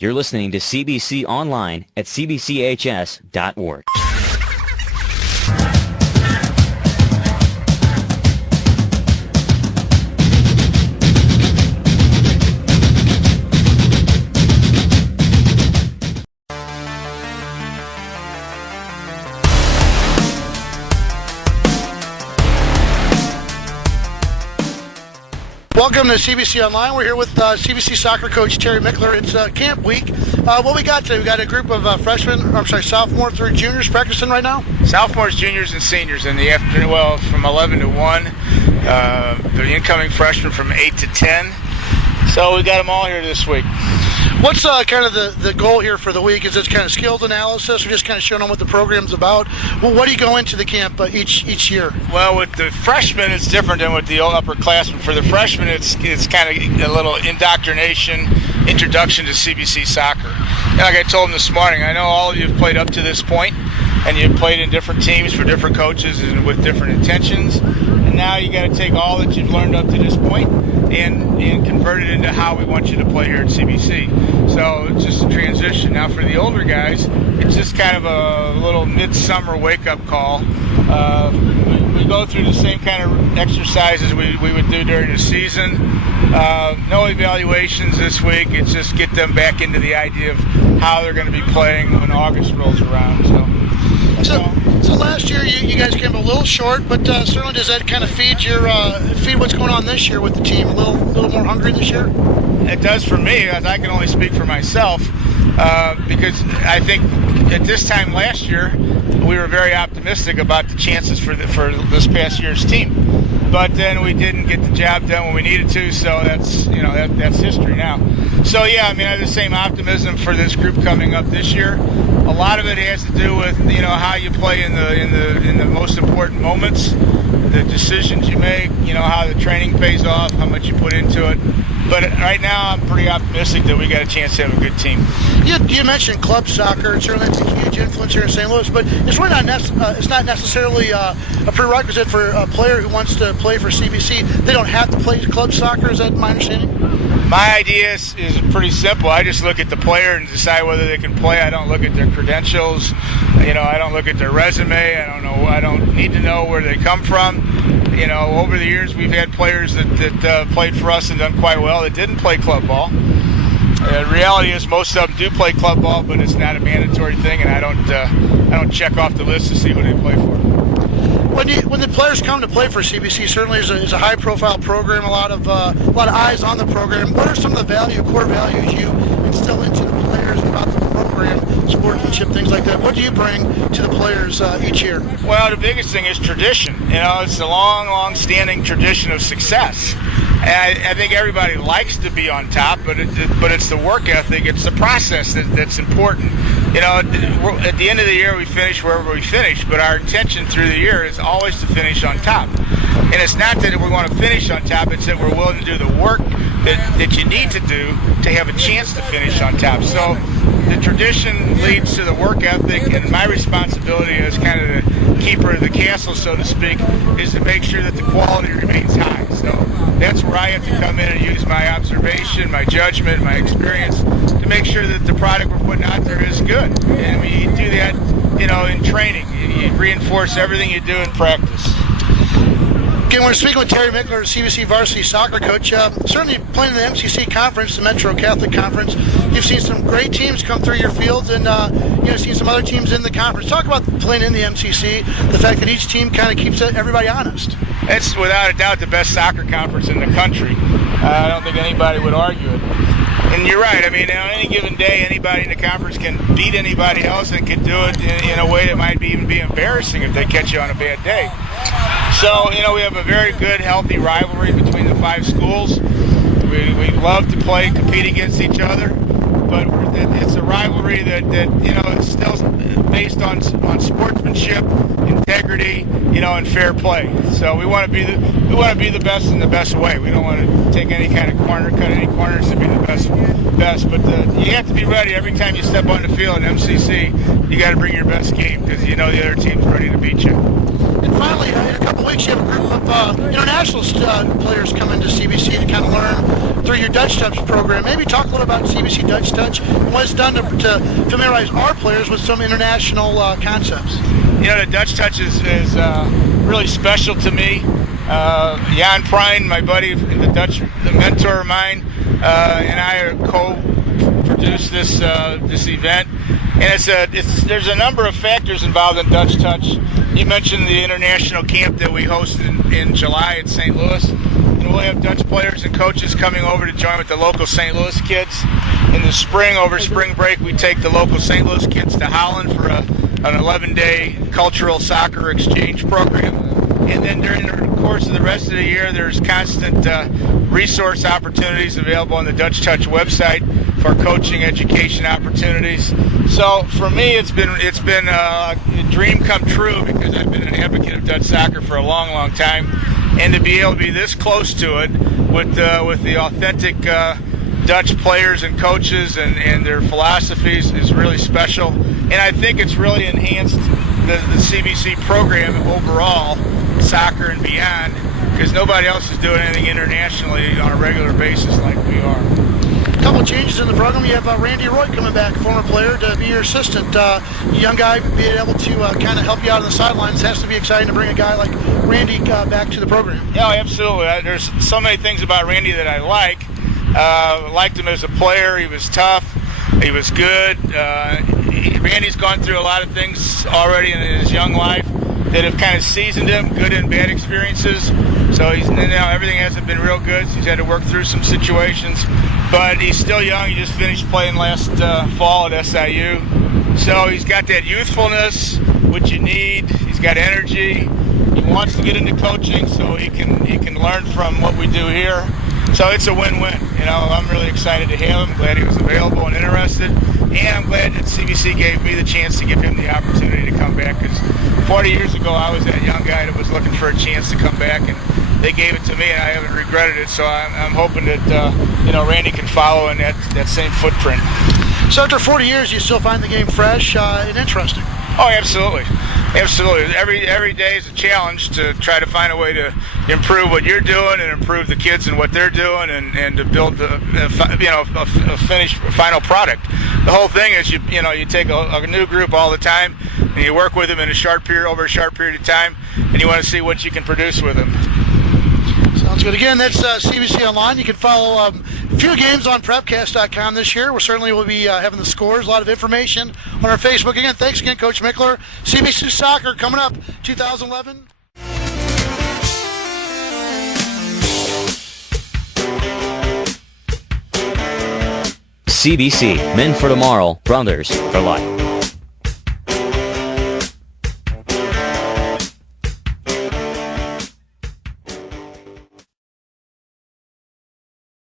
You're listening to CBC Online at CBCHS.org. Welcome to CBC Online. We're here with CBC Soccer coach Terry Michler. It's camp week. What we got today? We got a group of sophomore through juniors practicing right now? Sophomores, juniors, and seniors in the afternoon, well, from 11 to 1. The incoming freshmen from 8 to 10. So we got them all here this week. What's kind of the goal here for the week? Is it kind of skills analysis or just kind of showing them what the program's about? Well, what do you go into the camp each year? Well, with the freshmen, it's different than with the upperclassmen. For the freshmen, it's kind of a little indoctrination, introduction to CBC Soccer. And like I told them this morning, I know all of you have played up to this point, and you've played in different teams for different coaches and with different intentions. And now you got to take all that you've learned up to this point and convert it into how we want you to play here at CBC. So it's just a transition. Now for the older guys, it's just kind of a little midsummer wake-up call. We go through the same kind of exercises we would do during the season. No evaluations this week. It's just get them back into the idea of how they're going to be playing when August rolls around. So last year you guys came a little short, but certainly does that kind of feed what's going on this year with the team? A little more hungry this year? It does for me, as I can only speak for myself, because I think at this time last year we were very optimistic about the chances for this past year's team. But then we didn't get the job done when we needed to, so that's history now. So yeah, I mean, I have the same optimism for this group coming up this year. A lot of it has to do with how you play in the most important moments, the decisions you make, how the training pays off, how much you put into it. But right now, I'm pretty optimistic that we got a chance to have a good team. You mentioned club soccer. Certainly, it's a huge influence here in St. Louis, but it's really it's not necessarily a prerequisite for a player who wants to play for CBC. They don't have to play club soccer. Is that my understanding? My idea is pretty simple. I just look at the player and decide whether they can play. I don't look at their credentials. I don't look at their resume. I don't need to know where they come from. Over the years, we've had players that played for us and done quite well that didn't play club ball. The reality is most of them do play club ball, but it's not a mandatory thing, and I don't check off the list to see who they play for. When the players come to play for CBC, certainly is a high-profile program. A lot of eyes on the program. What are some of the core values you instill into the players about the program, sportsmanship, things like that? What do you bring to the players each year? Well, the biggest thing is tradition. It's a long-standing tradition of success. And I think everybody likes to be on top, but it's the work ethic, it's the process that's important. At the end of the year, we finish wherever we finish, but our intention through the year is always to finish on top. And it's not that we're going to finish on top, it's that we're willing to do the work that you need to do to have a chance to finish on top. So the tradition leads to the work ethic, and my responsibility as kind of the keeper of the castle, so to speak, is to make sure that the quality remains high. So that's where I have to come in and use my observation, my judgment, my experience to make sure that the product we're putting out there is good. And we do that, in training. You reinforce everything you do in practice. Again, we're speaking with Terry Michler, CBC varsity soccer coach. Certainly playing in the MCC conference, the Metro Catholic Conference. You've seen some great teams come through your fields, and you've seen some other teams in the conference. Talk about playing in the MCC, the fact that each team kind of keeps everybody honest. It's without a doubt the best soccer conference in the country. I don't think anybody would argue it. And you're right. I mean, on any given day, anybody in the conference can beat anybody else and can do it in a way that might even be embarrassing if they catch you on a bad day. So, we have a very good, healthy rivalry between the 5 schools. We love to compete against each other, but it's a rivalry that is still based on sportsmanship, integrity, and fair play. So we want to be the best in the best way. We don't want to take any kind of cut any corners to be the best. But you have to be ready every time you step on the field in MCC. You got to bring your best game because the other team's ready to beat you. And finally, in a couple weeks, you have a group of international players come into CBC to kind of learn through your Dutch Touch program. Maybe talk a little about CBC Dutch Touch and what it's done to familiarize our players with some international concepts. The Dutch Touch is really special to me. Jan Prijn, my buddy, the mentor of mine, and I are co-produced this event. And there's a number of factors involved in Dutch Touch. You mentioned the international camp that we hosted in July in St. Louis. And we'll have Dutch players and coaches coming over to join with the local St. Louis kids. In the spring, over spring break, we take the local St. Louis kids to Holland for an 11-day cultural soccer exchange program. And then during the course of the rest of the year, there's constant resource opportunities available on the Dutch Touch website for coaching education opportunities. So for me, it's been a dream come true because I've been an advocate of Dutch soccer for a long, long time, and to be able to be this close to it with the authentic Dutch players and coaches and their philosophies is really special. And I think it's really enhanced the CBC program overall, soccer and beyond, because nobody else is doing anything internationally on a regular basis like we are. A couple of changes in the program. You have Randy Roy coming back, former player, to be your assistant. Young guy being able to kind of help you out on the sidelines. Has to be exciting to bring a guy like Randy back to the program. Yeah, absolutely. There's so many things about Randy that I like. Liked him as a player. He was tough. He was good. Randy's gone through a lot of things already in his young life that have kind of seasoned him, good and bad experiences. So everything hasn't been real good. So he's had to work through some situations, but he's still young. He just finished playing last fall at SIU. So he's got that youthfulness, which you need. He's got energy. He wants to get into coaching so he can learn from what we do here. So it's a win-win. I'm really excited to have him. Glad he was available and interested. And I'm glad that CBC gave me the chance to give him the opportunity to come back, because 40 years ago I was that young guy that was looking for a chance to come back, and they gave it to me, and I haven't regretted it. So I'm hoping that Randy can follow in that same footprint. So after 40 years, you still find the game fresh and interesting? Oh, absolutely. Absolutely. Every day is a challenge to try to find a way to improve what you're doing and improve the kids and what they're doing, and to build a finished final product. The whole thing is you take a new group all the time and you work with them over a short period of time, and you want to see what you can produce with them. Sounds good. Again, that's CBC Online. You can follow a few games on Prepcast.com this year. We certainly will be having the scores, a lot of information on our Facebook. Again, thanks again, Coach Michler. CBC Soccer coming up 2011. CBC, Men for Tomorrow, Brothers for Life.